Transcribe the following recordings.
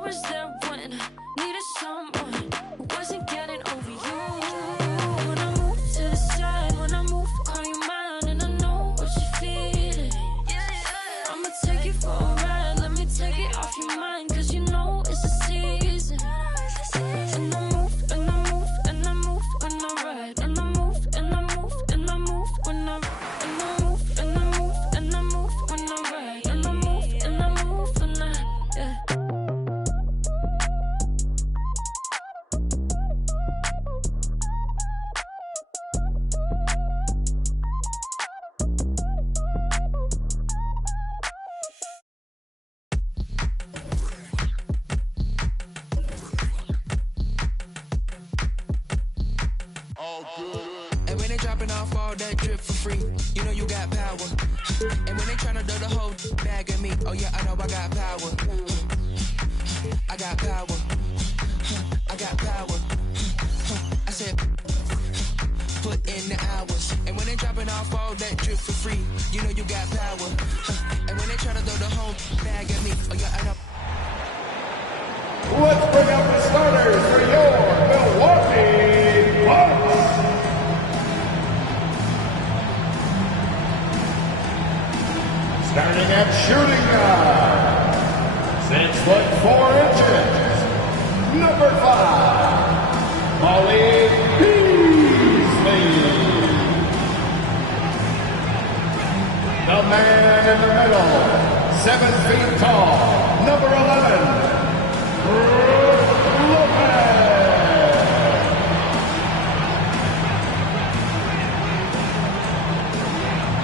was there when I needed someone who wasn't getting over you. When I move to the side, when I move, call you mine, and I know what you're feeling. I'ma take you for a ride, let me take it off your mind, cause you know it's a season. And I move, and I move, and I move when I ride, and I move, and I move, and I move when I move, and I move, and I move when I ride, and I move, and I move when I, yeah. And when they dropping off all that drip for free, you know you got power. And when they tryna do the whole bag of me, oh yeah, I know I got power. I got power. I got power. I said, put in the hours. And when they dropping off all that drip for free, you know you got power. And when they tryna do the whole bag of me, oh yeah, I know. Let's bring out the starters for your Milwaukee Bucks. Starting at shooting guard, 6'4", number 5, Molly Beasley. The man in the middle, 7 feet tall, number 11.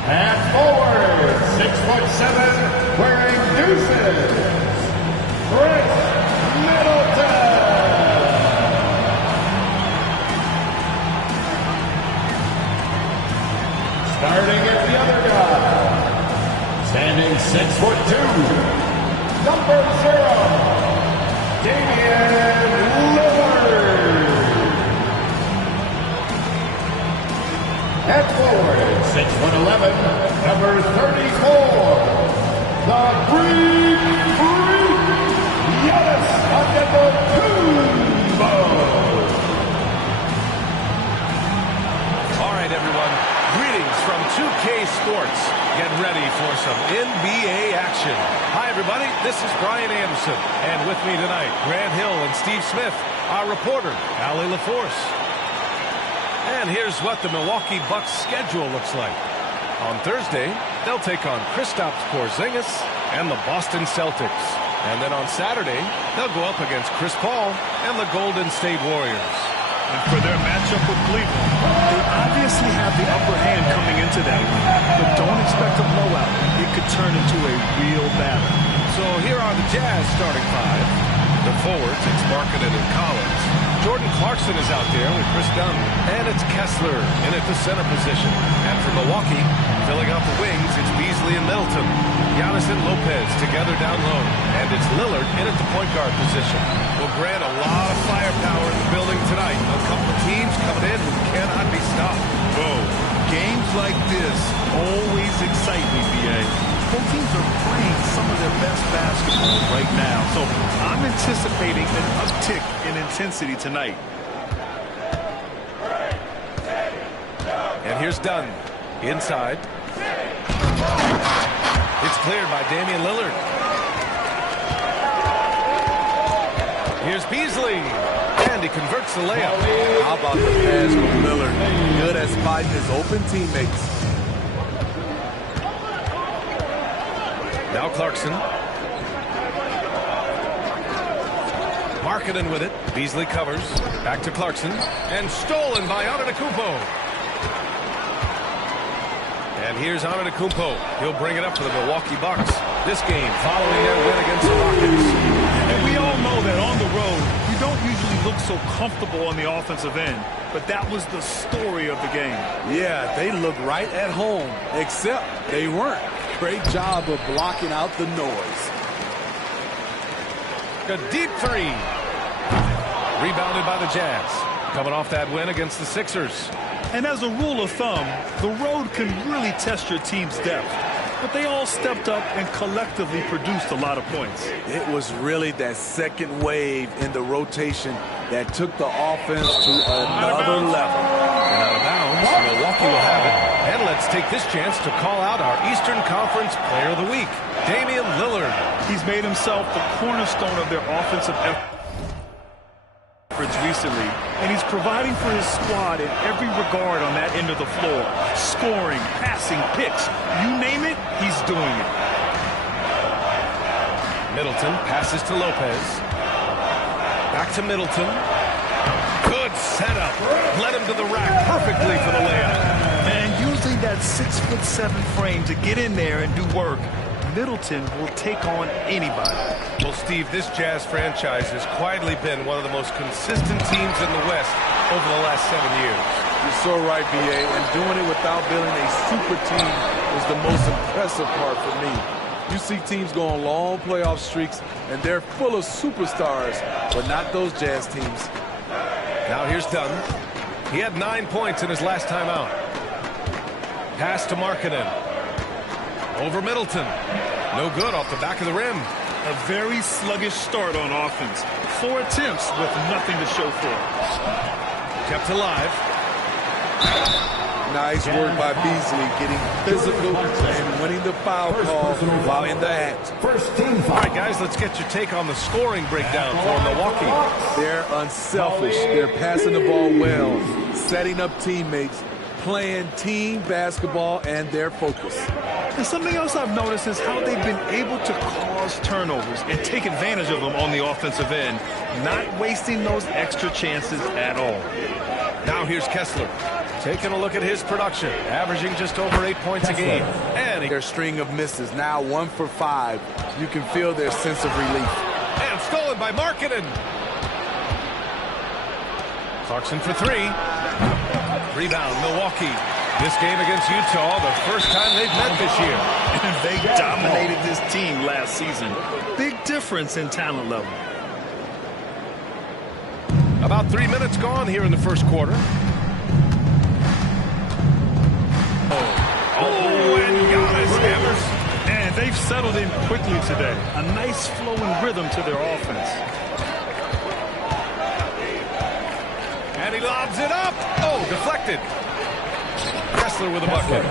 And forward, 6'7", wearing deuces, Chris Middleton. Starting at the other guy, standing 6'2", number 0, Damian Lillard. At forward, 6'11", number 34, the Greek Freak, Giannis Antetokounmpo. All right, everyone. Greetings from 2K Sports. Get ready for some NBA action. Hi, everybody. This is Brian Anderson. And with me tonight, Grant Hill and Steve Smith, our reporter, Allie LaForce. And here's what the Milwaukee Bucks schedule looks like. On Thursday, they'll take on Kristaps Porzingis and the Boston Celtics. And then on Saturday, they'll go up against Chris Paul and the Golden State Warriors. And for their matchup with Cleveland, they obviously have the upper hand coming into that one. But don't expect a blowout. It could turn into a real battle. So here are the Jazz starting 5. The forwards, it's Markkanen and Collins. Jordan Clarkson is out there with Chris Dunn. And it's Kessler in at the center position. And for Milwaukee, filling out the wings, it's Beasley and Middleton. Giannis and Lopez together down low. And it's Lillard in at the point guard position. Will grant a lot of firepower in the building tonight. A couple of teams coming in who cannot be stopped. Whoa. Games like this always excite me, B.A. Both teams are playing some of their best basketball right now. So I'm anticipating an uptick in intensity tonight. And here's Dunn. Inside. It's cleared by Damian Lillard. Here's Beasley. And he converts the layup. How about the pass from Lillard? Good at spotting his open teammates. Now Clarkson. Markkanen with it. Beasley covers. Back to Clarkson. And stolen by Antetokounmpo. And here's Antetokounmpo. He'll bring it up for the Milwaukee Bucks. This game following their win against the Rockets. And we all know that on the road, you don't usually look so comfortable on the offensive end. But that was the story of the game. Yeah, they looked right at home, except they weren't. Great job of blocking out the noise. A deep three. Rebounded by the Jazz. Coming off that win against the Sixers. And as a rule of thumb, the road can really test your team's depth. but they all stepped up and collectively produced a lot of points. It was really that second wave in the rotation that took the offense to another level. And out of bounds, Milwaukee will have it. And let's take this chance to call out our Eastern Conference Player of the Week, Damian Lillard. He's made himself the cornerstone of their offensive efforts recently, and he's providing for his squad in every regard on that end of the floor. Scoring, passing, picks, you name it, he's doing it. Middleton passes to Lopez. Back to Middleton. Good setup. Led him to the rack perfectly for the layup. And using that 6'7" frame to get in there and do work, Middleton will take on anybody. Well, Steve, this Jazz franchise has quietly been one of the most consistent teams in the West over the last 7 years. You're so right, B.A., and doing it without building a super team was the most impressive part for me. You see teams go on long playoff streaks, and they're full of superstars, but not those Jazz teams. Now here's Dunn. He had 9 points in his last time out. Pass to Markkanen. Over Middleton. No good off the back of the rim. A very sluggish start on offense. 4 attempts with nothing to show for it. Kept alive. Nice work by Beasley, getting physical and winning the foul call while in the act. All right, guys, let's get your take on the scoring breakdown for Milwaukee. They're unselfish. They're passing the ball well, setting up teammates, playing team basketball, and their focus. And something else I've noticed is how they've been able to cause turnovers and take advantage of them on the offensive end, not wasting those extra chances at all. Now here's Kessler. Taking a look at his production, averaging just over 8 points a game. And their string of misses, now 1 for 5. You can feel their sense of relief. And stolen by Markkanen. Clarkson for 3. Rebound, Milwaukee. This game against Utah, the first time they've met this year. And they dominated this team last season. Big difference in talent level. About 3 minutes gone here in the first quarter. Oh, and Giannis hammers. And they've settled in quickly today. A nice flowing rhythm to their offense. And he lobs it up. Oh, deflected. Kessler with a bucket.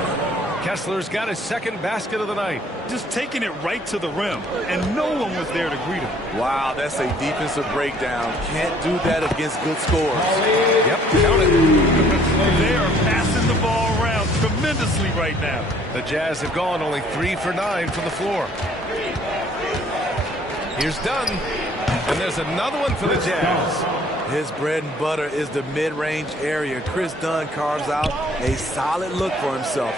Kessler's got his second basket of the night. Just taking it right to the rim, and no one was there to greet him. Wow, that's a defensive breakdown. Can't do that against good scores. Yep, count it. They are passing the ball around tremendously right now. The Jazz have gone only 3 for 9 from the floor. Here's Dunn. And there's another one for the Jazz. His bread and butter is the mid-range area. Chris Dunn carves out a solid look for himself.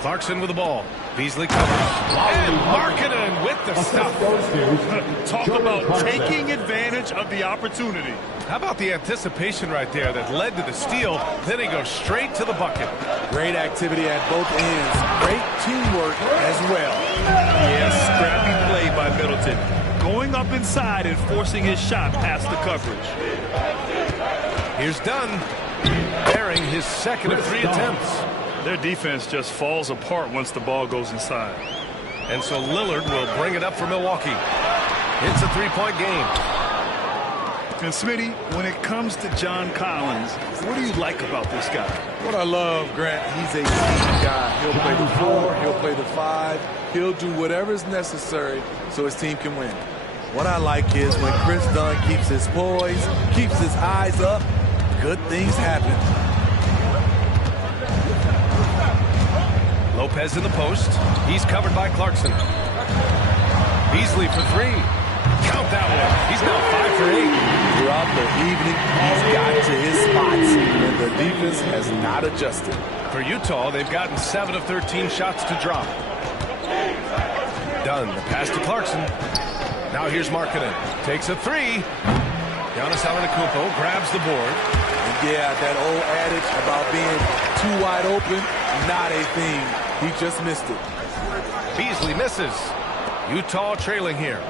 Clarkson with the ball. Beasley covers. And Markkanen with the stuff. Talk about taking advantage of the opportunity. How about the anticipation right there that led to the steal? Then he goes straight to the bucket. Great activity at both ends. Great teamwork as well. Yes, scrappy play by Middleton. Going up inside and forcing his shot past the coverage. Here's Dunn. Bearing his second of 3 attempts. Their defense just falls apart once the ball goes inside. And so Lillard will bring it up for Milwaukee. It's a 3-point game. And Smitty, when it comes to John Collins, what do you like about this guy? What I love, Grant, he's a team guy. He'll play the 4, he'll play the 5. He'll do whatever is necessary so his team can win. What I like is when Chris Dunn keeps his poise, keeps his eyes up, good things happen. Lopez in the post. He's covered by Clarkson. Beasley for 3. Count that one. He's now 5 for 8. Throughout the evening, he's got to his spots, and the defense has not adjusted. For Utah, they've gotten 7 of 13 shots to drop. Dunn, the pass to Clarkson. Now here's Markkanen. Takes a 3. Giannis Antetokounmpo grabs the board. And yeah, that old adage about being too wide open, not a thing. He just missed it. Beasley misses. Utah trailing here.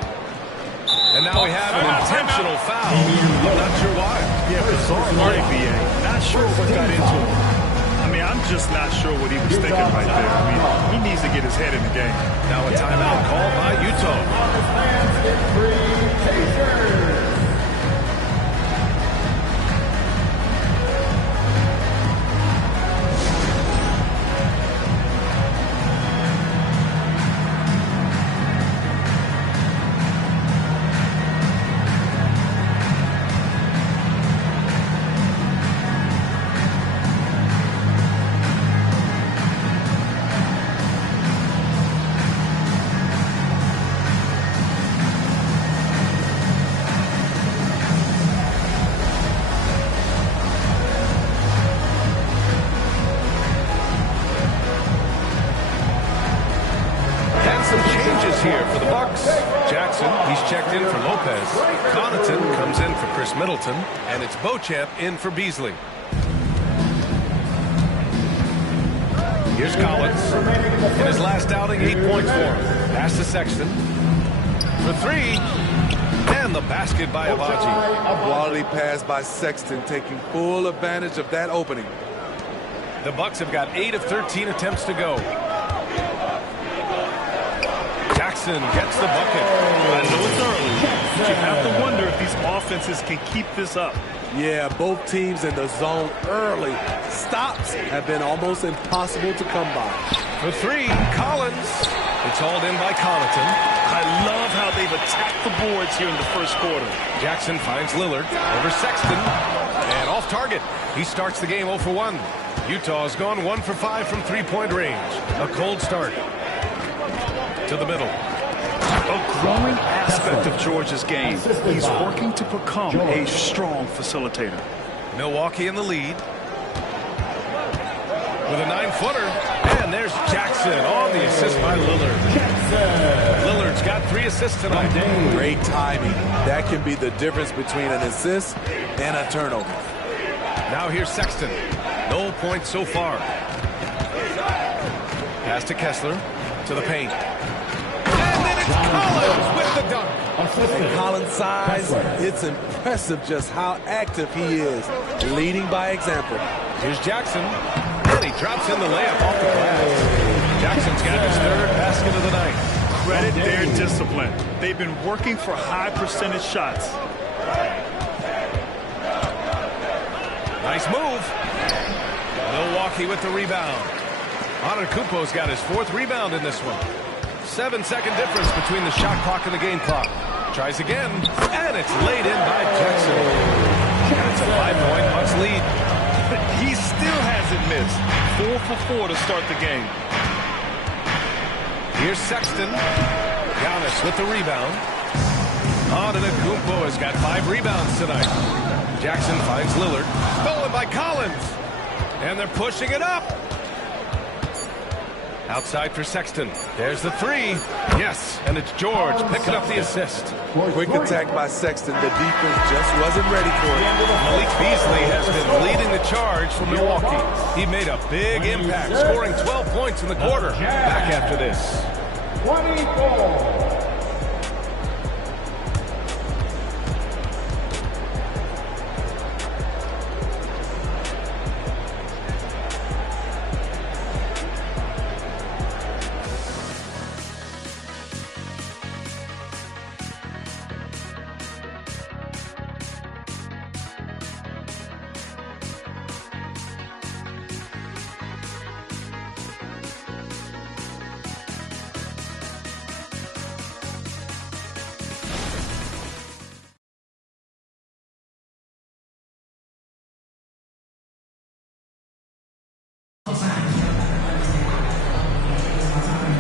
And now we have an intentional foul. I'm not sure why. Yeah, sorry, B.A. Not sure what got into him. I'm just not sure what he was thinking right there. I mean, he needs to get his head in the game. Now a timeout called by Utah. Here for the Bucks. Jackson, he's checked in for Lopez. Connaughton comes in for Chris Middleton. And it's Beauchamp in for Beasley. Here's Collins. In his last outing, 8 points for him. Pass to Sexton. For three. And the basket by Abaji. Quality pass by Sexton, taking full advantage of that opening. The Bucks have got 8 of 13 attempts to go. Jackson gets the bucket. I know it's early, but you have to wonder if these offenses can keep this up. Yeah, both teams in the zone early. Stops have been almost impossible to come by. For three, Collins. It's hauled in by Connaughton. I love how they've attacked the boards here in the first quarter. Jackson finds Lillard over Sexton. And off target. He starts the game 0 for 1. Utah's gone 1 for 5 from three-point range. A cold start. To the middle. A growing aspect of Georgia's game. He's working to become a strong facilitator. Milwaukee in the lead. With a 9-footer. And there's Jackson on the assist by Lillard. Lillard's got 3 assists tonight. Great timing. That can be the difference between an assist and a turnover. Now here's Sexton. No points so far. Pass to Kessler. To the paint. Collins with the dunk. And Collins' size, it's impressive just how active he is, leading by example. Here's Jackson, and he drops in the layup off the glass. Jackson's got his 3rd basket of the night. Credit their discipline. They've been working for high percentage shots. Nice move. Milwaukee with the rebound. Antetokounmpo's got his 4th rebound in this one. 7-second difference between the shot clock and the game clock. Tries again, and it's laid in by Jackson. And it's a 5-point Bucks lead. He still hasn't missed. 4 for 4 to start the game. Here's Sexton. Giannis with the rebound. Antetokounmpo has got 5 rebounds tonight. Jackson finds Lillard. Stolen by Collins. And they're pushing it up. Outside for Sexton. There's the 3. Yes, and it's George picking up the assist. Quick attack by Sexton. The defense just wasn't ready for it. Malik Beasley has been leading the charge for Milwaukee. He made a big impact, scoring 12 points in the quarter. Back after this. 24.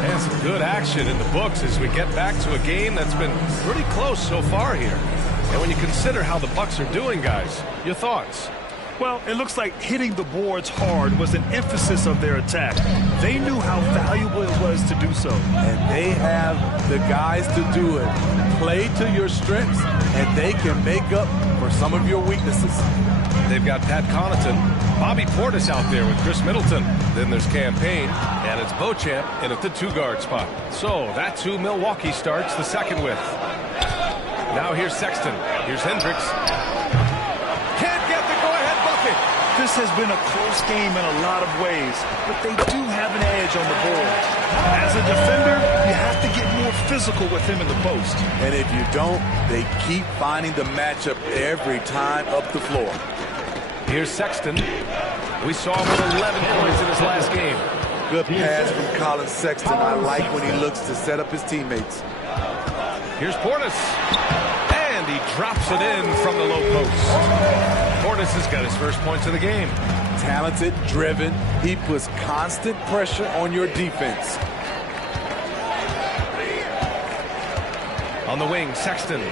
And some good action in the books as we get back to a game that's been pretty close so far here. And when you consider how the Bucks are doing, guys, your thoughts? Well, it looks like hitting the boards hard was an emphasis of their attack. They knew how valuable it was to do so. And they have the guys to do it. Play to your strengths, and they can make up for some of your weaknesses. They've got Pat Connaughton, Bobby Portis out there with Chris Middleton. Then there's Campaign, and it's Beauchamp in at the 2-guard spot. So that's who Milwaukee starts the second with. Now here's Sexton. Here's Hendricks. Can't get the go-ahead bucket. This has been a close game in a lot of ways, but they do have an edge on the boards. As a defender, you have to get more physical with him in the post. And if you don't, they keep finding the matchup every time up the floor. Here's Sexton. We saw him with 11 points in his last game. Good pass from Colin Sexton. I like when he looks to set up his teammates. Here's Portis. And he drops it in from the low post. Portis has got his first points of the game. Talented, driven. He puts constant pressure on your defense. On the wing, Sexton.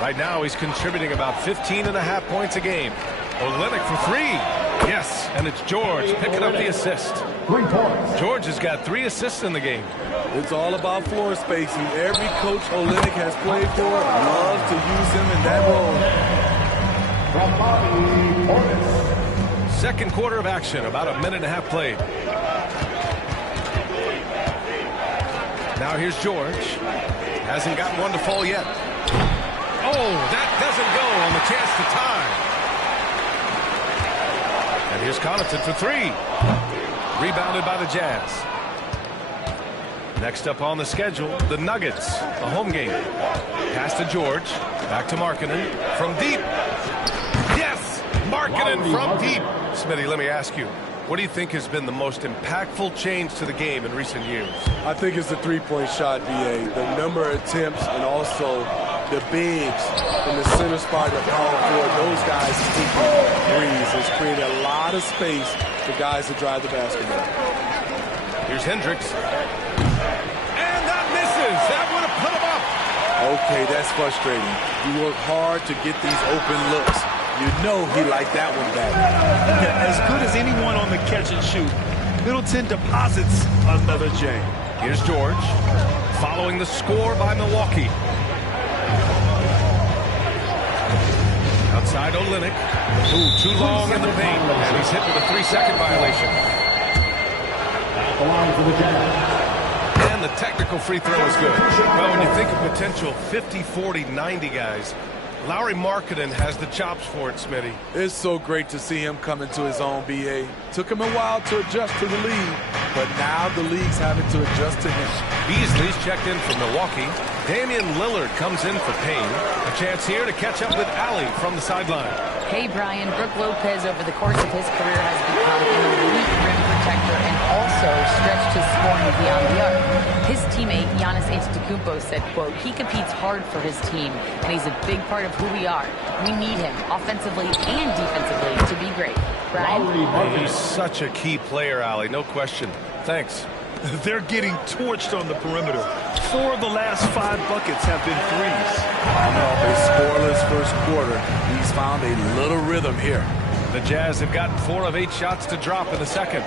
Right now, he's contributing about 15.5 points a game. Olynyk for three. Yes, and it's George picking up the assist. 3 points. George has got 3 assists in the game. It's all about floor spacing. Every coach Olynyk has played for loves to use him in that role. From Bobby Portis. Second quarter of action, about a minute and a half played. Now here's George. Hasn't gotten one to fall yet. Oh, that doesn't go on the chance to tie. And here's Connaughton for three. Rebounded by the Jazz. Next up on the schedule, the Nuggets, a home game. Pass to George. Back to Markkanen. From deep. Yes! Markkanen from deep. Smitty, let me ask you, what do you think has been the most impactful change to the game in recent years? I think it's the three-point shot, BA. The number of attempts and also the bigs in the center spot of the power forward. Those guys taking threes has created a lot of space for guys to drive the basketball. Here's Hendricks. And that misses. That would have put him up. Okay, that's frustrating. You work hard to get these open looks. You know he liked that one back. Yeah, as good as anyone on the catch and shoot, Middleton deposits another J. Here's George, following the score by Milwaukee. Outside Olynyk. Ooh, too long in the paint, and he's hit with a 3-second violation. And the technical free throw is good. Well, when you think of potential 50, 40, 90 guys, Lauri Markkanen has the chops for it, Smitty. It's so great to see him come into his own, BA. Took him a while to adjust to the league, but now the league's having to adjust to him. Beasley's checked in from Milwaukee. Damian Lillard comes in for Payne. A chance here to catch up with Allie from the sideline. Hey, Brian. Brooke Lopez, over the course of his career, has become an elite rim protector and also stretched his scoring beyond the arc. His teammate, Giannis Antetokounmpo, said, quote, he competes hard for his team, and he's a big part of who we are. We need him, offensively and defensively, to be great. Brian? He's such a key player, Allie. No question. Thanks. They're getting torched on the perimeter. 4 of the last 5 buckets have been threes. Off a scoreless first quarter, he's found a little rhythm here. The Jazz have gotten 4 of 8 shots to drop in the second.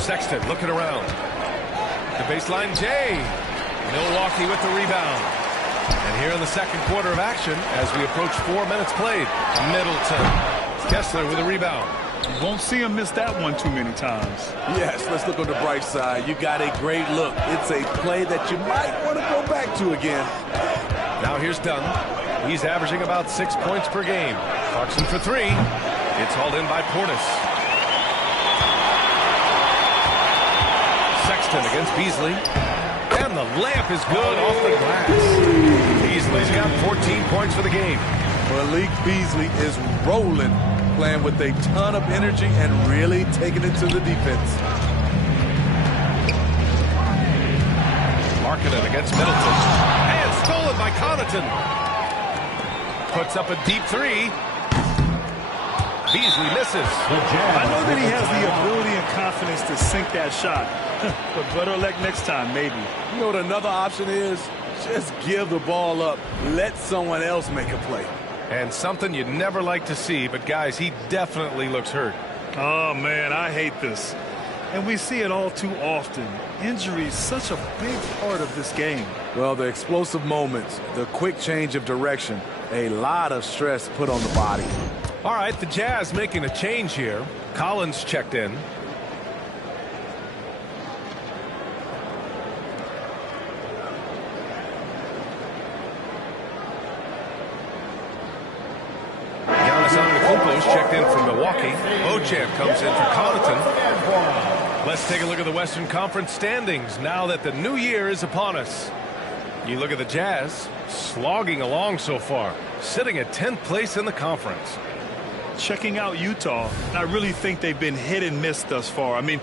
Sexton looking around. The baseline, Jay. Milwaukee with the rebound. And here in the second quarter of action, as we approach 4 minutes played, Middleton. Kessler with a rebound. You won't see him miss that one too many times. Yes, let's look on the bright side. You got a great look. It's a play that you might want to go back to again. Now here's Dunn. He's averaging about 6 points per game. Clarkson for three. It's hauled in by Portis. Sexton against Beasley. And the layup is good off the glass. Beasley's got 14 points for the game. Malik Beasley is rolling, playing with a ton of energy and really taking it to the defense. Markkanen against Middleton. And stolen by Connaughton. Puts up a deep three. Beasley misses. I know that he has the ability and confidence to sink that shot. But better luck next time, maybe. You know what another option is? Just give the ball up. Let someone else make a play. And something you'd never like to see, but guys, he definitely looks hurt. Oh, man, I hate this. And we see it all too often. Injury is such a big part of this game. Well, the explosive moments, the quick change of direction, a lot of stress put on the body. All right, the Jazz making a change here. Collins checked in. checked in from Milwaukee. Beauchamp comes in for Connaughton. Let's take a look at the Western Conference standings now that the new year is upon us. You look at the Jazz, slogging along so far, sitting at 10th place in the conference. Checking out Utah, I really think they've been hit and miss thus far. I mean,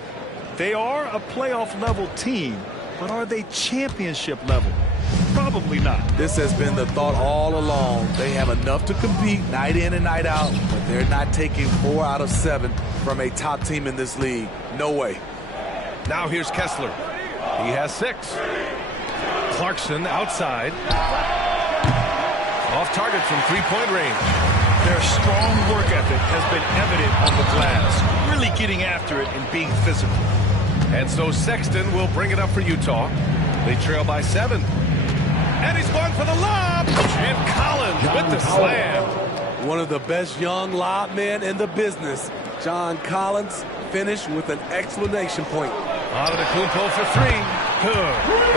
they are a playoff level team, but are they championship level? Probably not. This has been the thought all along. They have enough to compete night in and night out, but they're not taking 4 out of 7 from a top team in this league. No way. Now here's Kessler. He has 6. Clarkson outside. Off target from three-point range. Their strong work ethic has been evident on the glass, really getting after it and being physical. And so Sexton will bring it up for Utah. They trail by 7. And he's going for the lob. And Collins with the slam. One of the best young lob men in the business. John Collins finished with an exclamation point. Antetokounmpo for 3. Good.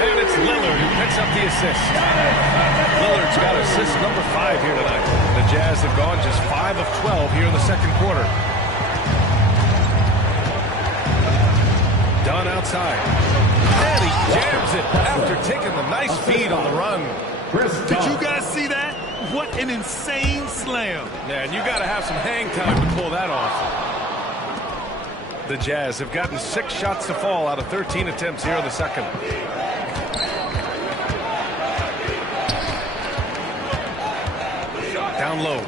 And it's Lillard who picks up the assist. Lillard's got assist number 5 here tonight. The Jazz have gone just 5 of 12 here in the second quarter. Dunn outside. And he jams it after taking the nice feed on the run. Did you guys see that? What an insane slam. Yeah, and you got to have some hang time to pull that off. The Jazz have gotten 6 shots to fall out of 13 attempts here in the second. Down low.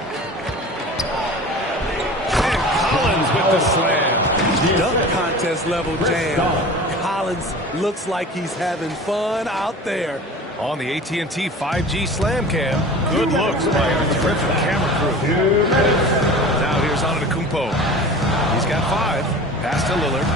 And Collins with the slam. Dunk contest level jam. Collins looks like he's having fun out there. On the AT&T 5G Slam Cam. Good looks by a terrific camera crew. Now here's Antetokounmpo. He's got 5. Pass to Lillard.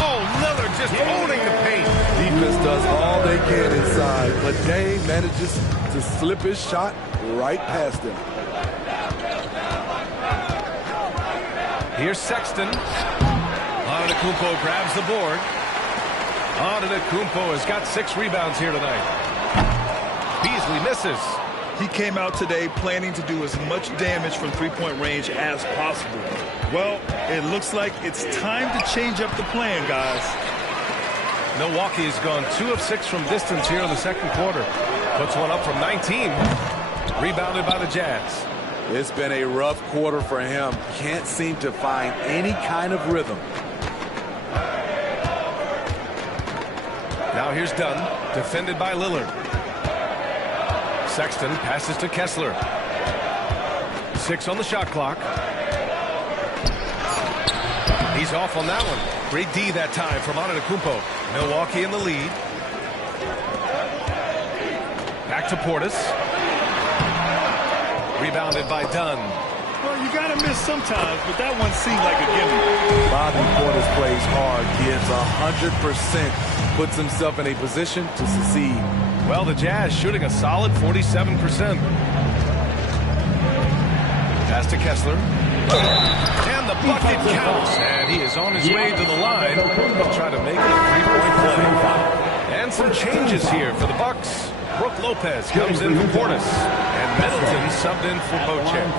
Oh, Lillard just owning the paint. Defense does all they can inside, but Dame manages to slip his shot right past him. Here's Sexton. Antetokounmpo grabs the board. Antetokounmpo has got 6 rebounds here tonight. Beasley misses. He came out today planning to do as much damage from three-point range as possible. Well, it looks like it's time to change up the plan, guys. Milwaukee has gone 2 of 6 from distance here in the second quarter. Puts one up from 19. Rebounded by the Jazz. It's been a rough quarter for him. Can't seem to find any kind of rhythm. Now here's Dunn, defended by Lillard. Sexton passes to Kessler. 6 on the shot clock. He's off on that one. Great D that time from Antetokounmpo. Milwaukee in the lead. Back to Portis. Rebounded by Dunn. Well, you got to miss sometimes, but that one seemed like a gimme. Bobby Portis plays hard, gives 100%, puts himself in a position to succeed. Well, the Jazz shooting a solid 47%. Pass to Kessler. And the bucket counts. And he is on his way to the line. He'll try to make it a 3-point play. And some changes here for the Bucks. Brook Lopez comes in for Portis. And Middleton subbed in for Beauchamp.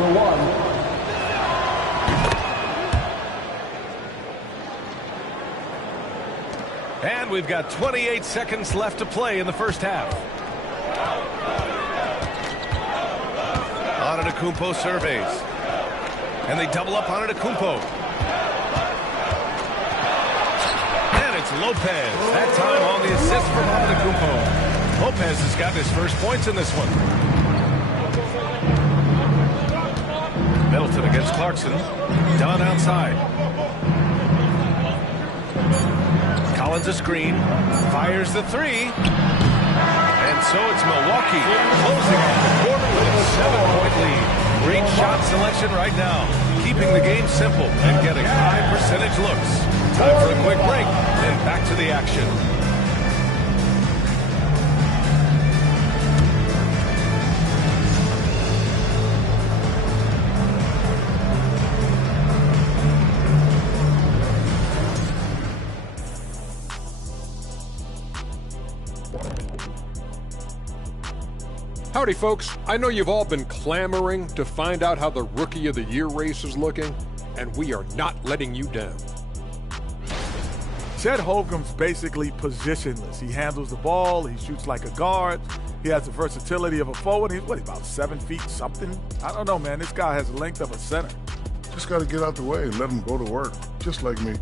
And we've got 28 seconds left to play in the first half. Antetokounmpo surveys. And they double up Antetokounmpo. And it's Lopez. That time on the assist from Antetokounmpo. Lopez has got his first points in this one. Middleton against Clarkson. Dunn outside. Collins a screen, fires the 3, and so it's Milwaukee closing out the quarter with a 7-point lead. Great shot selection right now, keeping the game simple and getting high percentage looks. Time for a quick break, then back to the action. Howdy, folks. I know you've all been clamoring to find out how the Rookie of the Year race is looking, and we are not letting you down. Chet Holmgren's basically positionless. He handles the ball, he shoots like a guard, he has the versatility of a forward. He's about 7 feet something? I don't know, man. This guy has the length of a center. Just got to get out the way and let him go to work, just like me.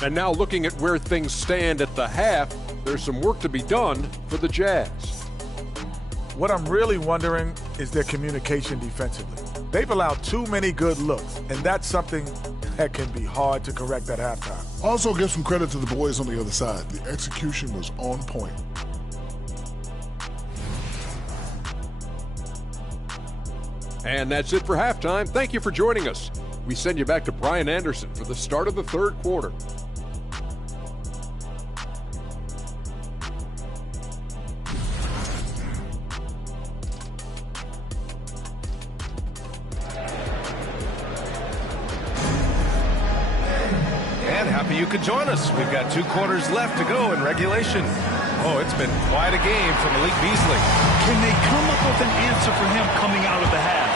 And now looking at where things stand at the half, there's some work to be done for the Jazz. What I'm really wondering is their communication defensively. They've allowed too many good looks, and that's something that can be hard to correct at halftime. Also, give some credit to the boys on the other side. The execution was on point. And that's it for halftime. Thank you for joining us. We send you back to Brian Anderson for the start of the third quarter. Happy you could join us. We've got 2 quarters left to go in regulation. Oh, it's been quite a game for Malik Beasley. Can they come up with an answer for him coming out of the half?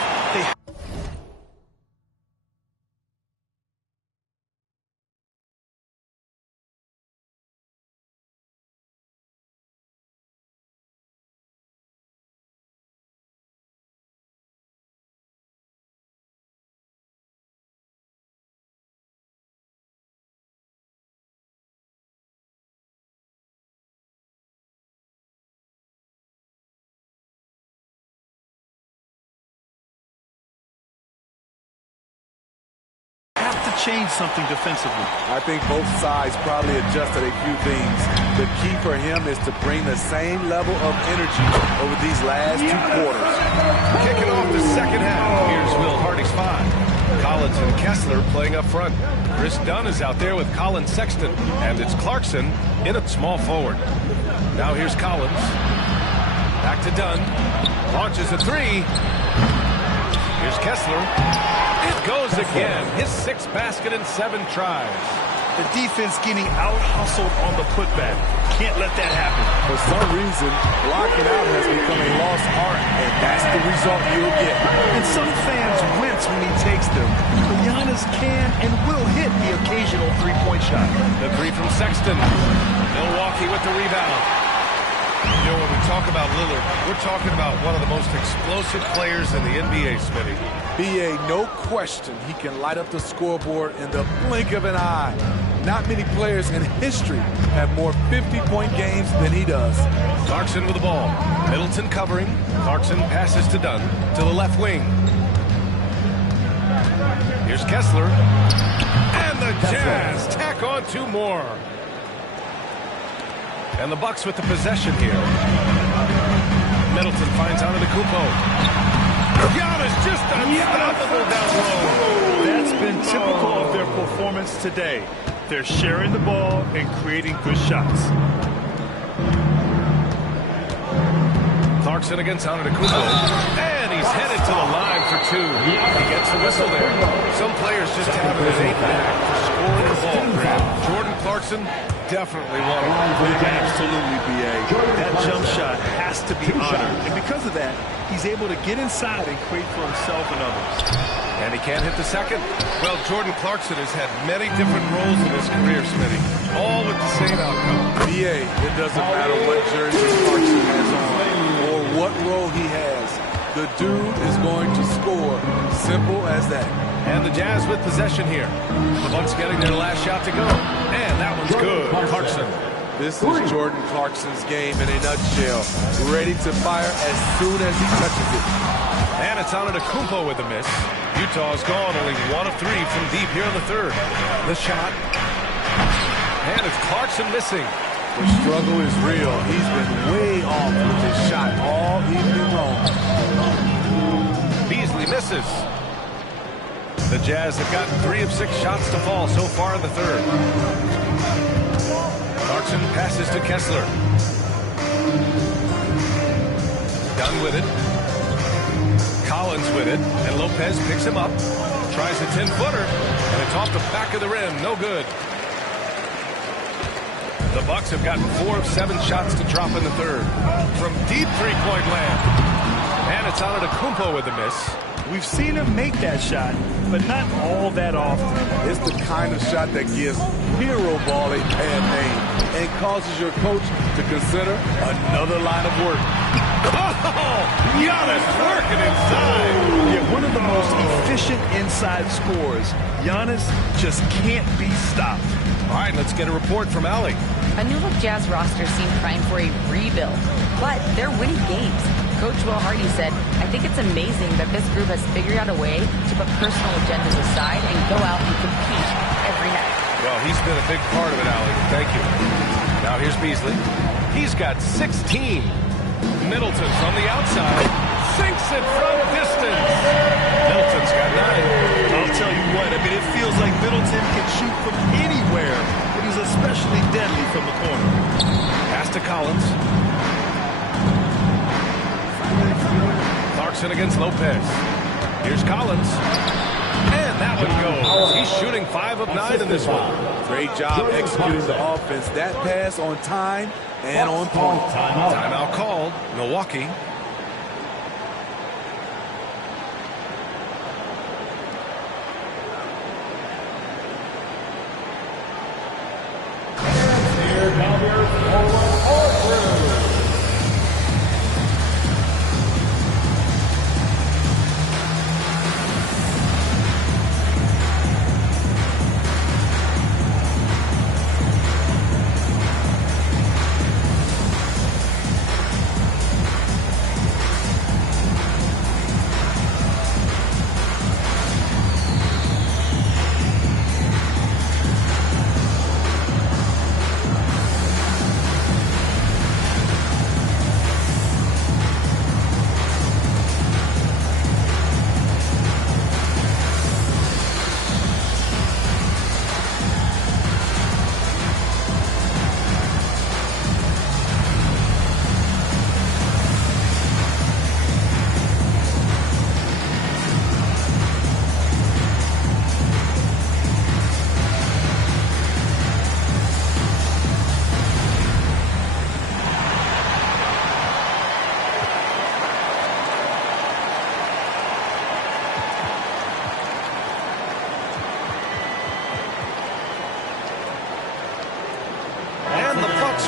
Change something defensively. I think both sides probably adjusted a few things. The key for him is to bring the same level of energy over these last 2 quarters. Kicking off the second half. Here's Will Hardy's 5. Collins and Kessler playing up front. Chris Dunn is out there with Colin Sexton, and it's Clarkson in at small forward. Now here's Collins. Back to Dunn. Launches a 3. Here's Kessler. It goes again. His 6th basket in 7 tries. The defense getting out-hustled on the putback. Can't let that happen. For some reason, blocking out has become a lost art, and that's the result you'll get. And some fans wince when he takes them. But Giannis can and will hit the occasional 3-point shot. The 3 from Sexton. Milwaukee with the rebound. You know, when we talk about Lillard, we're talking about one of the most explosive players in the NBA, Smitty. B.A., no question he can light up the scoreboard in the blink of an eye. Not many players in history have more 50-point games than he does. Clarkson with the ball. Middleton covering. Clarkson passes to Dunn to the left wing. Here's Kessler. And the Jazz tack on 2 more. And the Bucks with the possession here. Middleton finds Antetokounmpo. Giannis just unstoppable down low. That's been typical of their performance today. They're sharing the ball and creating good shots. Clarkson against Antetokounmpo. And he's headed to the line for 2. He gets the whistle there. Some players just have an innate knack for scoring the ball. Jordan Clarkson, definitely one of them. Absolutely, B.A. That jump shot has to be honored. And because of that, he's able to get inside and create for himself and others. And he can't hit the second. Well, Jordan Clarkson has had many different roles in his career, Smitty, all with the same outcome. B.A., it doesn't matter what jersey Clarkson has on or what role he has. The dude is going to score. Simple as that. And the Jazz with possession here. The Bucks getting their last shot to go. And that one's good. Clarkson. This is Jordan Clarkson's game in a nutshell. Ready to fire as soon as he touches it. And it's Antetokounmpo with a miss. Utah's gone only 1 of 3 from deep here in the third. The shot. And it's Clarkson missing. The struggle is real. He's been way off with his shot all evening long. Beasley misses. The Jazz have gotten 3 of 6 shots to fall so far in the third. Clarkson passes to Kessler. Dunn with it. Collins with it. And Lopez picks him up. Tries a 10-footer. And it's off the back of the rim. No good. The Bucks have gotten 4 of 7 shots to drop in the third. From deep three-point land. And it's Antetokounmpo with a miss. We've seen him make that shot, but not all that often. It's the kind of shot that gives hero ball a bad name and causes your coach to consider another line of work. Oh, Giannis working inside. Yeah, one of the most efficient inside scorers. Giannis just can't be stopped. All right, let's get a report from Allie. A new look Jazz roster seemed primed for a rebuild, but they're winning games. Coach Will Hardy said, "I think it's amazing that this group has figured out a way to put personal agendas aside and go out and compete every night." Well, he's been a big part of it, Allie. Thank you. Now here's Beasley. He's got 16. Middleton from the outside. Sinks it from distance. Middleton's got 9. I'll tell you what, I mean, it feels like Middleton can shoot from anywhere, but he's especially deadly from the corner. Pass to Collins. Clarkson against Lopez. Here's Collins. And that one goes. He's shooting 5 of 9 in this one. Great job executing the offense. That pass on time and on point. Timeout called. Milwaukee. Here come your forward all through.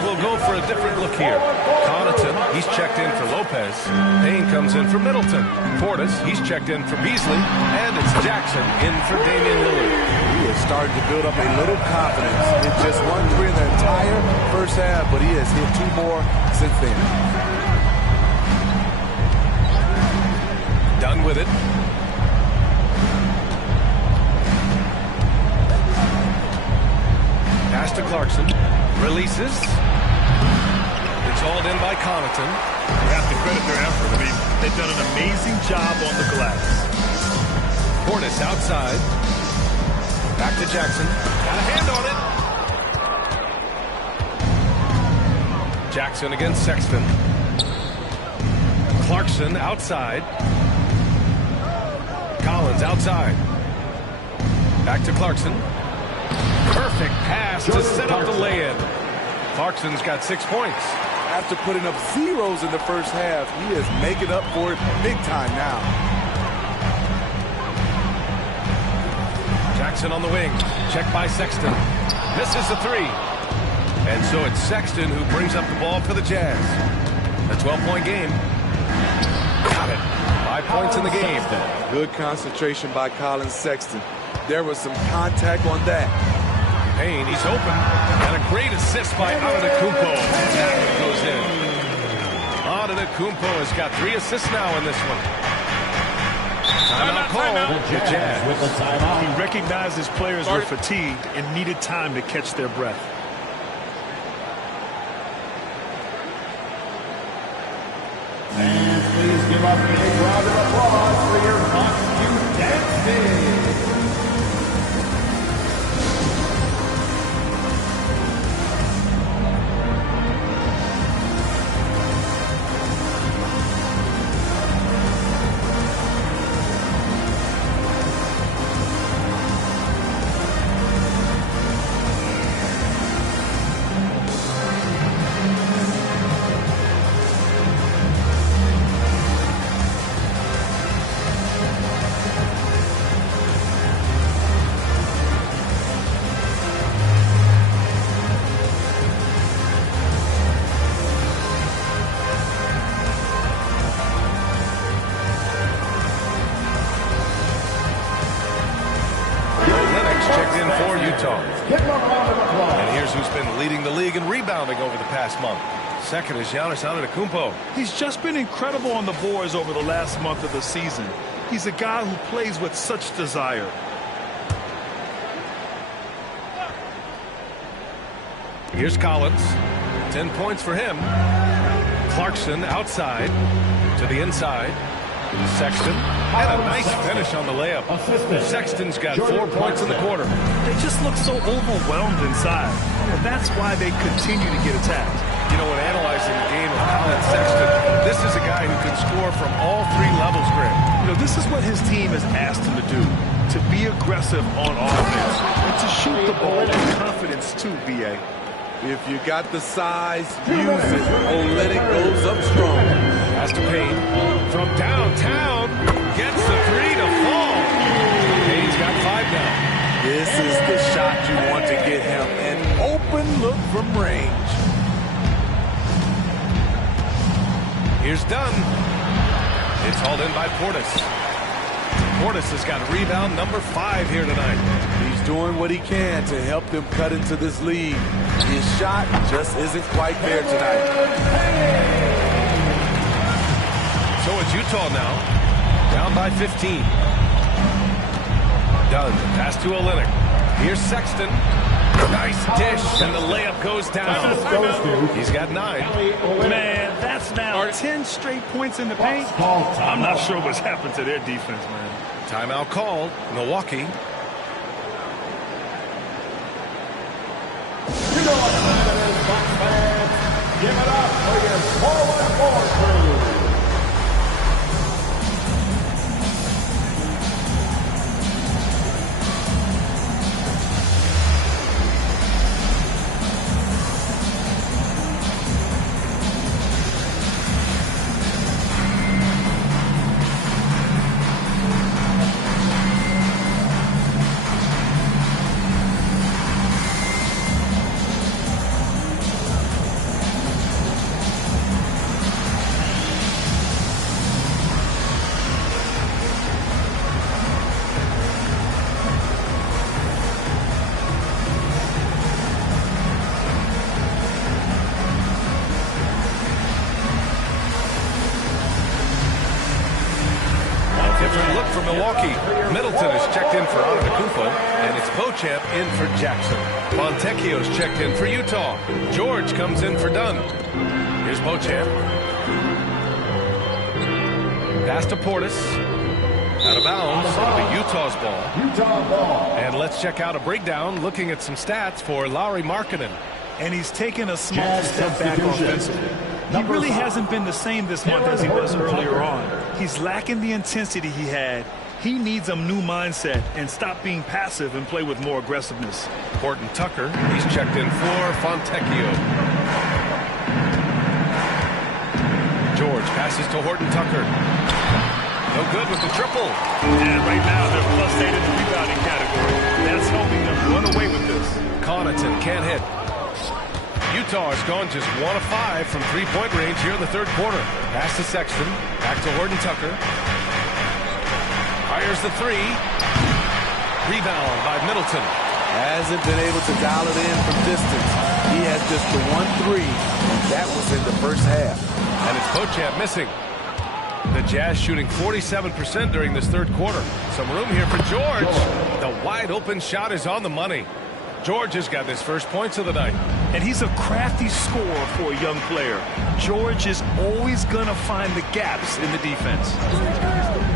will go for a different look here. Connaughton, he's checked in for Lopez. Payne comes in for Middleton. Portis, he's checked in for Beasley. And it's Jackson in for Damian Lillard. He is starting to build up a little confidence. It just won 3 in the entire first half, but he has hit 2 more since then. Done with it. Pass to Clarkson. Releases. It's hauled in by Connaughton. You have to credit their effort. I mean, they've done an amazing job on the glass. Portis outside. Back to Jackson. Got a hand on it. Jackson against Sexton. Clarkson outside. Collins outside. Back to Clarkson. Perfect pass to set up the lay-in. Clarkson's got 6 points. After putting up zeros in the first half, he is making up for it big time now. Jackson on the wing. Checked by Sexton. Misses the 3. And so it's Sexton who brings up the ball for the Jazz. A 12-point game. Got it. 5 points in the game. Good concentration by Colin Sexton. There was some contact on that. Payne, he's open. And a great assist by Antetokounmpo. That goes in. Antetokounmpo has got 3 assists now in this one. Timeout called. The Jazz. With the timeout. He recognized his players were fatigued and needed time to catch their breath. And please give up a round of applause for your costume dancing. possession for Utah. And here's who's been leading the league in rebounding over the past month. Second is Giannis Antetokounmpo. He's just been incredible on the boards over the last month of the season. He's a guy who plays with such desire. Here's Collins. 10 points for him. Clarkson outside to the inside. Sexton. And a nice finish on the layup. Sexton's got 4 points in the quarter. They just look so overwhelmed inside. And that's why they continue to get attacked. You know, when analyzing the game of Colin Sexton, this is a guy who can score from all 3 levels, Greg. You know, this is what his team has asked him to do. To be aggressive on offense. And to shoot the ball with confidence too, B.A. If you got the size, use it. Olynyk goes up strong. Has to Payne from downtown. Gets the 3 to fall. Payne's got 5 now. This is the shot you want to get him. An open look from range. Here's Dunn. It's hauled in by Portis. Portis has got rebound number 5 here tonight. He's doing what he can to help them cut into this lead. His shot just isn't quite there tonight. So it's Utah now, down by 15. Dunn, pass to Olynyk. Here's Sexton. Nice dish, and the layup goes down. He's got 9. Man, that's now 10 straight points in the paint. I'm not sure what's happened to their defense, man. Timeout called, Milwaukee. Give it up for your forward crew. Look for Milwaukee. Middleton is checked in for Antetokounmpo, and it's Beauchamp in for Jackson. Fontecchio's checked in for Utah. George comes in for Dunn. Here's Beauchamp. Pass to Portis. Out of bounds. It'll be Utah's ball. And let's check out a breakdown looking at some stats for Lauri Markkanen. And he's taken a small step back offensively. He really hasn't been the same this month as he was earlier on. He's lacking the intensity he had. He needs a new mindset and stop being passive and play with more aggressiveness. Horton Tucker, he's checked in for Fontecchio. George passes to Horton Tucker. No good with the triple. And right now they're +8 in the rebounding category. That's helping them run away with this. Connaughton can't hit. Utah has gone just 1 of 5 from 3-point range here in the third quarter. Pass to Sexton. Back to Horton Tucker. Fires the 3. Rebound by Middleton. Hasn't been able to dial it in from distance. He has just the 1 3, and that was in the first half. And it's Beauchamp missing. The Jazz shooting 47% during this third quarter. Some room here for George. The wide open shot is on the money. George has got his first points of the night. And he's a crafty scorer for a young player. George is always going to find the gaps in the defense.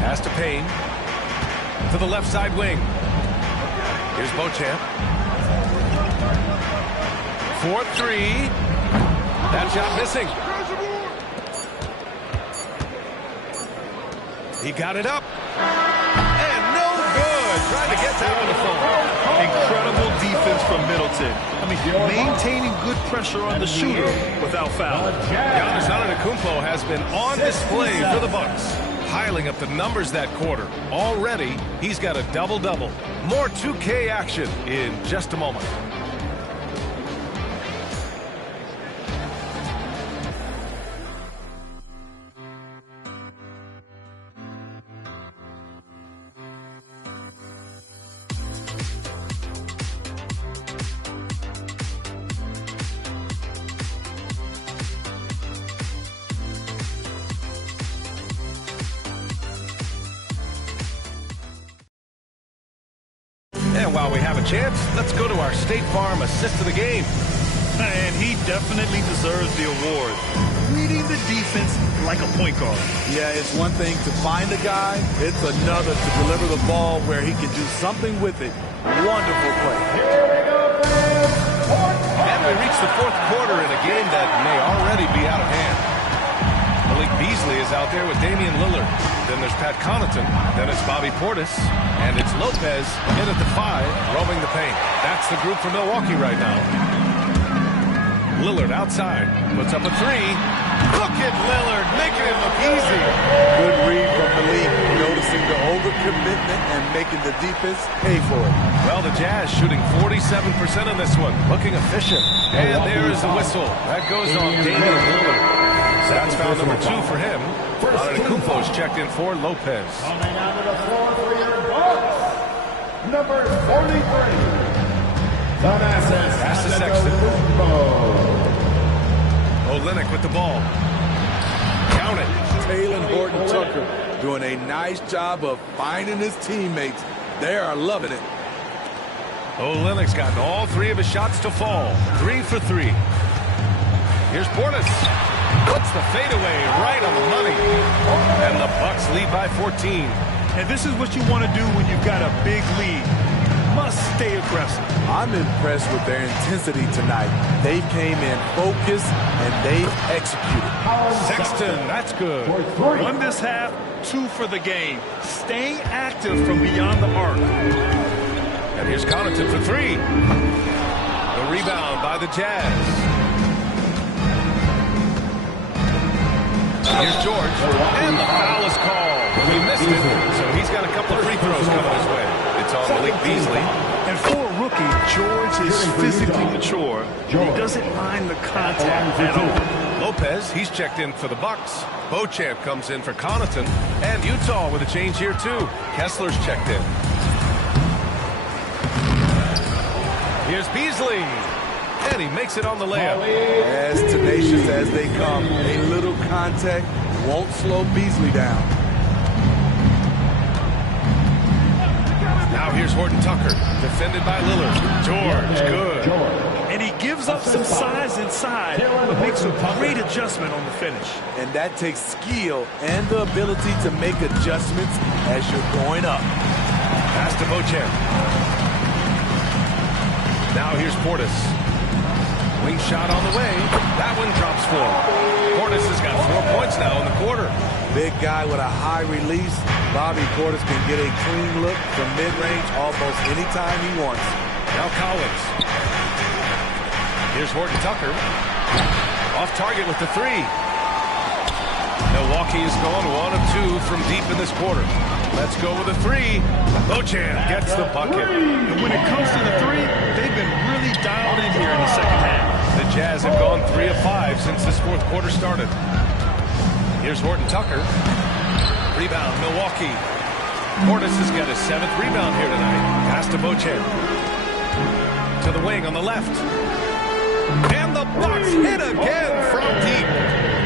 Pass to Payne. To the left side wing. Here's Beauchamp. 4-3. That shot missing. He got it up. And no good. Trying to get that one to fall. Incredible defense from Middleton. I mean, maintaining good pressure on the shooter without foul. Giannis Antetokounmpo has been on display for the Bucks, piling up the numbers that quarter. Already, he's got a double-double. More 2K action in just a moment. And while we have a chance, let's go to our State Farm assist of the game. And he definitely deserves the award. Reading the defense like a point guard. Yeah, it's one thing to find a guy. It's another to deliver the ball where he can do something with it. Wonderful play. And we reach the fourth quarter in a game that may already be out of hand. Malik Beasley is out there with Damian Lillard. Then there's Pat Connaughton. Then it's Bobby Portis. And it's Lopez in at the 5, roaming the paint. That's the group for Milwaukee right now. Lillard outside, puts up a 3. Look at Lillard, making it look easy. Good read from Malik, noticing the overcommitment and making the defense pay for it. Well, the Jazz shooting 47% on this one, looking efficient. And there is the whistle. That goes on Damian Lillard. That's foul number 2 for him. Antetokounmpo's checked in for Lopez. Coming out of the floor for your Bucks, number 43. Pass to Sexton. Olynyk with the ball. Count it. Taylor Horton Tucker doing a nice job of finding his teammates. They are loving it. Olynyk's gotten all 3 of his shots to fall. 3 for 3. Here's Portis. Puts the fadeaway right on the money. And the Bucks lead by 14. And this is what you want to do when you've got a big lead. Must stay aggressive. I'm impressed with their intensity tonight. They came in focused and they executed. Sexton, that's good. 1 this half, 2 for the game. Staying active from beyond the arc. And here's Connaughton for 3. The rebound by the Jazz. Here's George. And the foul is called. He missed it, so he's got a couple of free throws coming his way. It's on Malik Beasley. And for a rookie, George is physically mature. He doesn't mind the contact at all. Lopez, he's checked in for the Bucks. Beauchamp comes in for Connaughton. And Utah with a change here, too. Kessler's checked in. Here's Beasley. And he makes it on the layup. As tenacious as they come, a little contact won't slow Beasley down. Now here's Horton Tucker, defended by Lillard. George, good. And he gives up some size inside, but makes a great adjustment on the finish. And that takes skill and the ability to make adjustments as you're going up. Pass to Beauchamp. Now here's Portis. Wing shot on the way. That one drops for him. Portis has got 4 points now in the quarter. Big guy with a high release. Bobby Portis can get a clean look from mid-range almost anytime he wants. Now Collins. Here's Horton Tucker. Off target with the 3. Milwaukee is going 1 of 2 from deep in this quarter. Let's go with a 3. Beauchamp gets the bucket. And when it comes to the 3, they've been really dialed in here in the second half. The Jazz have gone 3 of 5 since this fourth quarter started. Here's Horton Tucker. Rebound, Milwaukee. Portis has got his 7th rebound here tonight. Pass to Beauchamp. To the wing on the left. And the Bucks hit again from deep.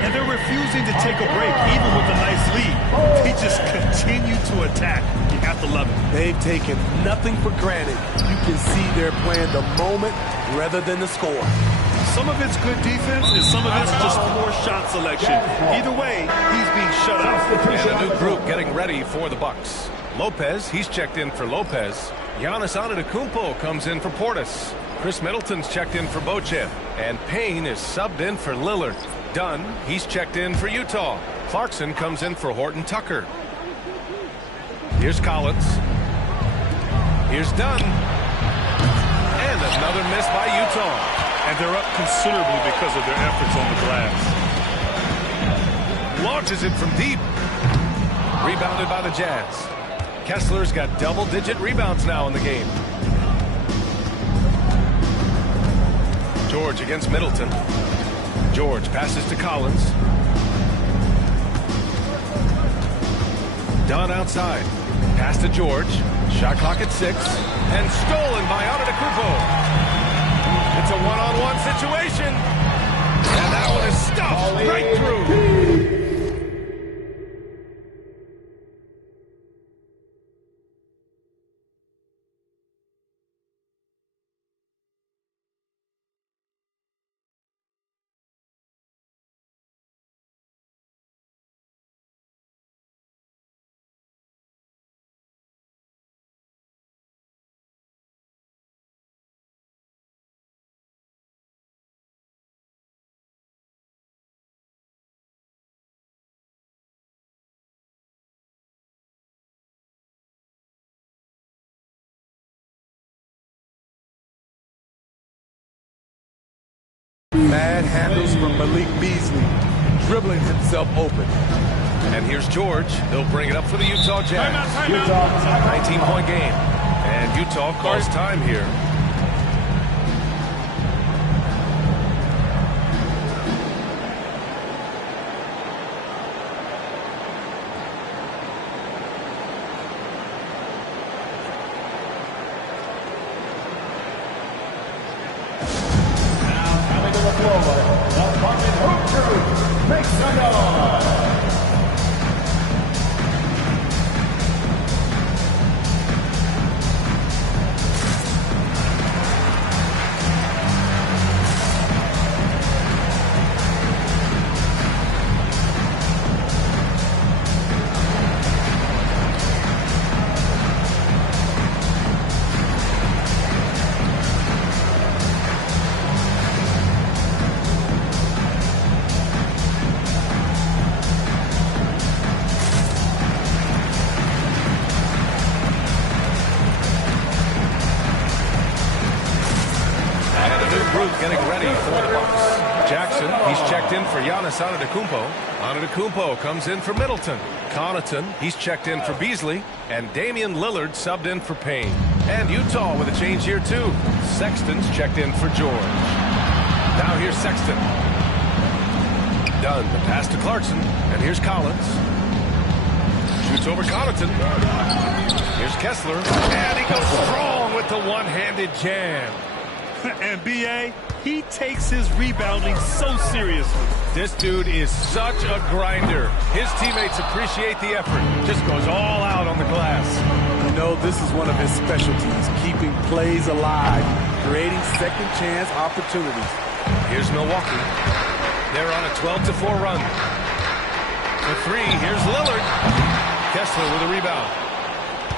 And they're refusing to take a break, even with a nice lead. They just continue to attack. You have to love it. They've taken nothing for granted. You can see they're playing the moment rather than the score. Some of it's good defense, and some of it's just poor shot selection. Either way, he's being shut out. And a new group getting ready for the Bucks. Lopez, he's checked in for Lopez. Giannis Antetokounmpo comes in for Portis. Chris Middleton's checked in for Beauchamp. And Payne is subbed in for Lillard. Dunn, he's checked in for Utah. Clarkson comes in for Horton Tucker. Here's Collins. Here's Dunn. And another miss by Utah. And they're up considerably because of their efforts on the glass. Launches it from deep. Rebounded by the Jazz. Kessler's got double-digit rebounds now in the game. George against Middleton. George passes to Collins. Dunn outside. Pass to George. Shot clock at 6. And stolen by Antetokounmpo. It's a one-on-one situation. And that one is stuffed right through. Bad handles from Malik Beasley, dribbling himself open. And here's George. He'll bring it up for the Utah Jazz. 19-point game. And Utah calls time here. Getting ready for the Bucks. Jackson, he's checked in for Giannis Antetokounmpo. Antetokounmpo comes in for Middleton. Connaughton, he's checked in for Beasley. And Damian Lillard subbed in for Payne. And Utah with a change here too. Sexton's checked in for George. Now here's Sexton. Dunn, the pass to Clarkson. And here's Collins. Shoots over Connaughton. Here's Kessler. And he goes strong with the one-handed jam. And B.A., he takes his rebounding so seriously. This dude is such a grinder. His teammates appreciate the effort. Just goes all out on the glass. You know, this is one of his specialties, keeping plays alive, creating second chance opportunities. Here's Milwaukee. They're on a 12-4 run. For three, here's Lillard. Kessler with a rebound.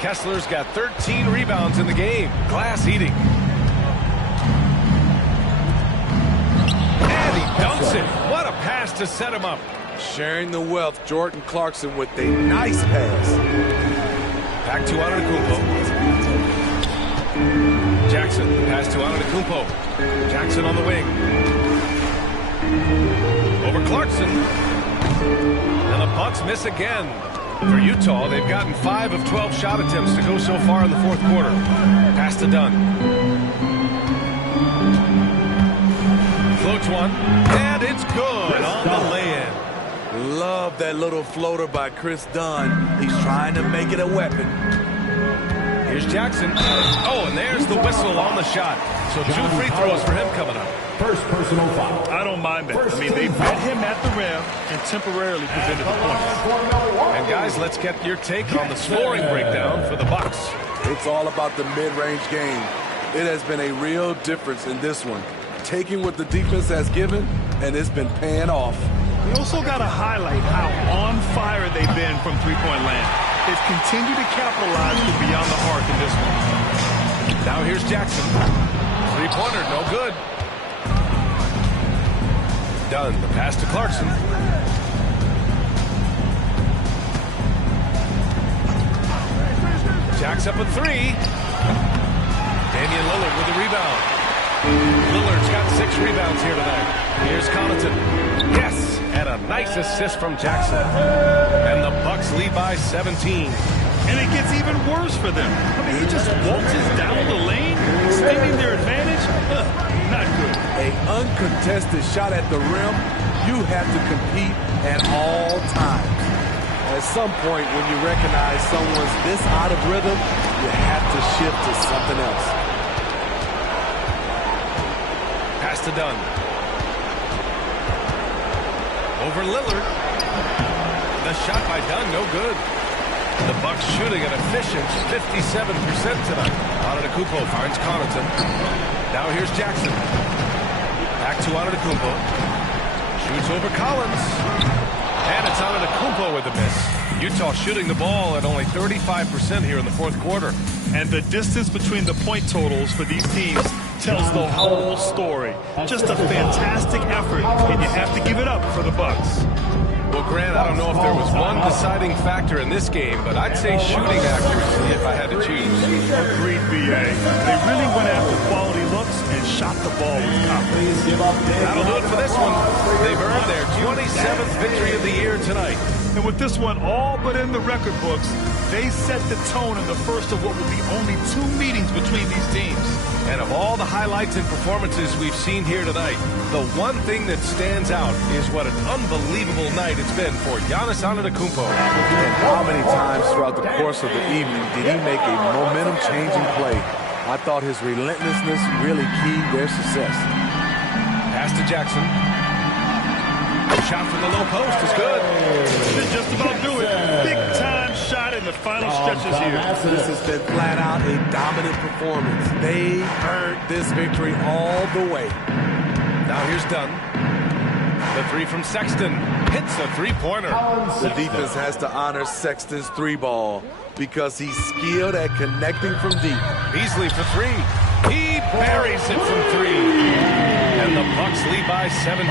Kessler's got 13 rebounds in the game. Glass eating. Dunks it. What a pass to set him up. Sharing the wealth, Jordan Clarkson with a nice pass. Back to Antetokounmpo. Jackson, pass to Antetokounmpo. Jackson on the wing. Over Clarkson. And the Bucks miss again. For Utah, they've gotten 5 of 12 shot attempts to go so far in the fourth quarter. Pass to Dunn. Floats one, and it's good on the lay-in. Love that little floater by Chris Dunn. He's trying to make it a weapon. Here's Jackson. Oh, and there's the whistle on the shot. So 2 free throws for him coming up. First personal foul. I don't mind that. I mean, they met him at the rim and temporarily prevented the points. And guys, let's get your take on the scoring breakdown for the Bucks. It's all about the mid-range game. It has been a real difference in this one. Taking what the defense has given, and it's been paying off. We also got to highlight how on fire they've been from three-point land. They've continued to capitalize from beyond the arc in this one. Now here's Jackson. Three-pointer, no good. Dunn, the pass to Clarkson. Jacks up a 3. Damian Lillard with the rebound. Lillard's got 6 rebounds here tonight. Here's Connaughton. Yes! And a nice assist from Jackson. And the Bucks lead by 17. And it gets even worse for them. I mean, he just waltzes down the lane, extending their advantage. Not good. An uncontested shot at the rim, you have to compete at all times. At some point, when you recognize someone's this out of rhythm, you have to shift to something else. Pass to Dunn. Over Lillard. The shot by Dunn, no good. The Bucks shooting an efficient 57% tonight. Antetokounmpo finds Connaughton. Now here's Jackson. Back to Antetokounmpo. Shoots over Collins. And it's Antetokounmpo with a miss. Utah shooting the ball at only 35% here in the fourth quarter. And the distance between the point totals for these teams tells the whole story. Just a fantastic effort, and you have to give it up for the Bucks. Well, Grant, I don't know if there was one deciding factor in this game, but I'd say shooting accuracy if I had to choose. Agreed, BA. They really went after quality looks and shot the ball with confidence. That'll do it for this one. They've earned their 27th victory of the year tonight. And with this one all but in the record books, they set the tone in the first of what will be only 2 meetings between these teams. And of all the highlights and performances we've seen here tonight, the one thing that stands out is what an unbelievable night it's been for Giannis Antetokounmpo. And how many times throughout the course of the evening did he make a momentum-changing play? I thought his relentlessness really keyed their success. Pass to Jackson. Shot from the low post is good. Should just about do it. Big-time shot in the final stretches here. This has been flat-out a dominant performance. They earned this victory all the way. Now here's Dunn. The 3 from Sexton. Hits a 3-pointer. The defense has to honor Sexton's 3-ball because he's skilled at connecting from deep. Beasley for 3. He buries it from 3. And the Bucks lead by 17.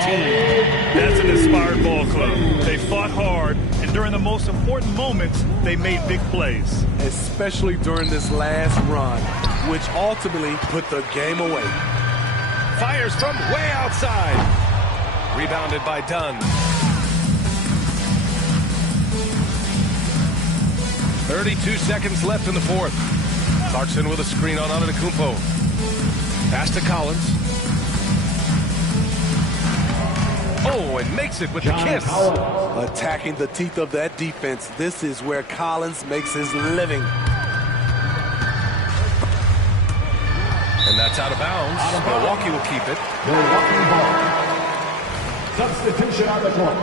That's an inspired ball club. They fought hard, and during the most important moments, they made big plays. Especially during this last run, which ultimately put the game away. Fires from way outside. Rebounded by Dunn. 32 seconds left in the fourth. Clarkson with a screen on Antetokounmpo. Pass to Collins. Oh, and makes it with the kiss. Attacking the teeth of that defense. This is where Collins makes his living. And that's out of bounds. Milwaukee will keep it. Milwaukee ball. Substitution on the court.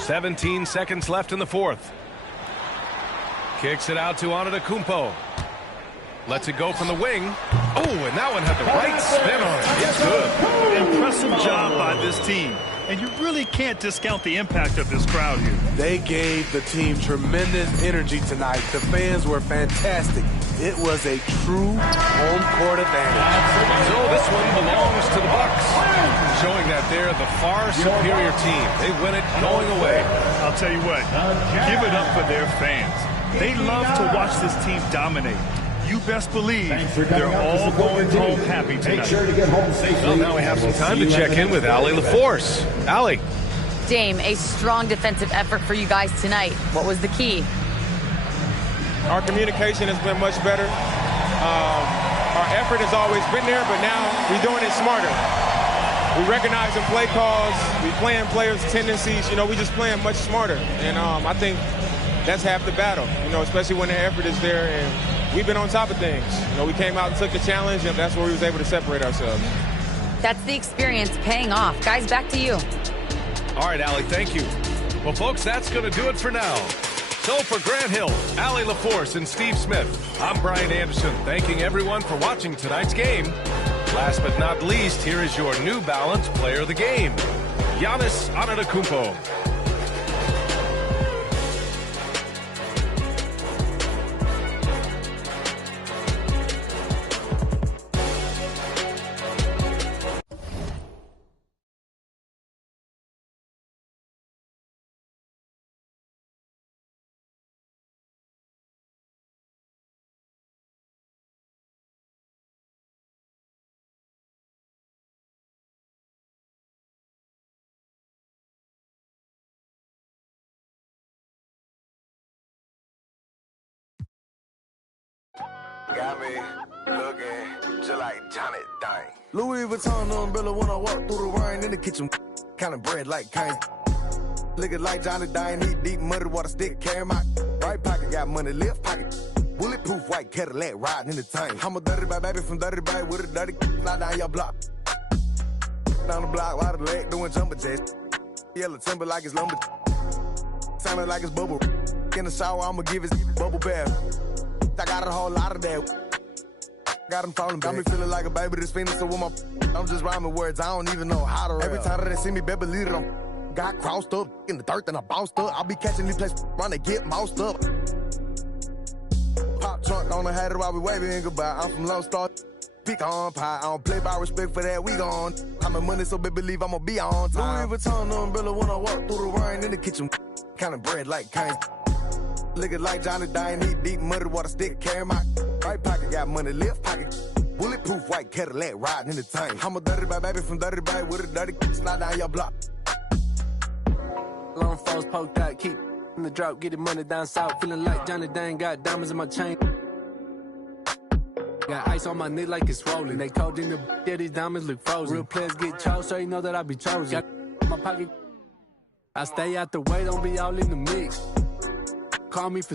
17 seconds left in the fourth. Kicks it out to Antetokounmpo. Lets it go from the wing. Oh, and that one had the right spin on it. It's good. Impressive job by this team. And you really can't discount the impact of this crowd here. They gave the team tremendous energy tonight. The fans were fantastic. It was a true home court advantage. So this one belongs to the Bucks, showing that they're the far superior team. They win it going away. I'll tell you what, give it up for their fans. They love to watch this team dominate. You best believe they're all going home happy tonight. Make sure to get home safely. Well, now we have some time to check in with Allie LaForce. Allie. Dame, a strong defensive effort for you guys tonight. What was the key? Our communication has been much better. Our effort has always been there, but now we're doing it smarter. We recognize the play calls. We playing players' tendencies. You know, we just playing much smarter. And I think that's half the battle, you know, especially when the effort is there. And we've been on top of things. You know, we came out and took the challenge, and that's where we was able to separate ourselves. That's the experience paying off. Guys, back to you. All right, Allie, thank you. Well, folks, that's going to do it for now. So for Grant Hill, Allie LaForce, and Steve Smith, I'm Brian Anderson, thanking everyone for watching tonight's game. Last but not least, here is your New Balance player of the game, Giannis Antetokounmpo. Got me looking just like Johnny Dang. Louis Vuitton umbrella when I walk through the rain in the kitchen. Kind of bread like Kane. Looking like Johnny Dang, eat deep muddy water stick, carry my right pocket, got money, left pocket. Bulletproof white Cadillac riding in the tank. I'm a dirty bad baby from dirty bag with a dirty fly down your block. Down the block, wide the leg doing jumper jacks. Yellow timber like it's lumber. Sounding like it's bubble. In the shower, I'ma give his bubble bath. I got a whole lot of that. Got him falling, got me feeling like a baby that's fiending. So with my, I'm just rhyming words, I don't even know how to rap. Every time that they see me, better believe it, I'm got crossed up in the dirt, and I bounced up. I'll be catching these places, run to get moused up. Pop trunk on the hatter while we waving goodbye. I'm from Lone Star. pick on pie. I don't play by respect for that, we gone. I'm in money, so baby, believe I'ma be on time. Louis Vuitton umbrella when I walk through the rain in the kitchen. Kind of bread like kind. Looking like Johnny Dine, eat deep muddy water stick, carry my right pocket, got money, left pocket. Bulletproof white Cadillac riding in the tank. I'm a dirty bag baby from dirty bag with a dirty slide down your block. Long foes poked out, keep in the drop, getting money down south. Feeling like Johnny Dang, got diamonds in my chain. Got ice on my neck like it's swollen. They cold in the yeah, these diamonds look frozen. Real players get chose, so you know that I be chosen. Got my pocket. I stay out the way, don't be all in the mix. Call me for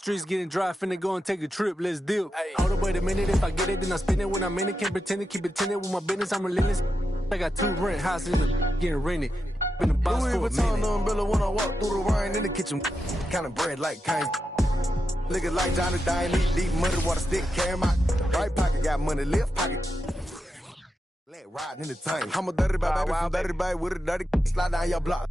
streets getting dry, finna go and take a trip, let's deal. Hold up, wait a minute, if I get it, then I spend it. When I'm in it, can't pretend it, keep it tended with my business, I'm relentless. I got 2 rent houses getting rented. Been a boss Louis for a Vuitton minute. umbrella when I walk through the rain in the kitchen. Kind of bread like kind. Looking like Johnny Dine, eat deep muddy water stick, carry my right pocket, got money, left pocket. Riding in the tank. I'm a dirty bag baby from dirty bag with a dirty slide down your block.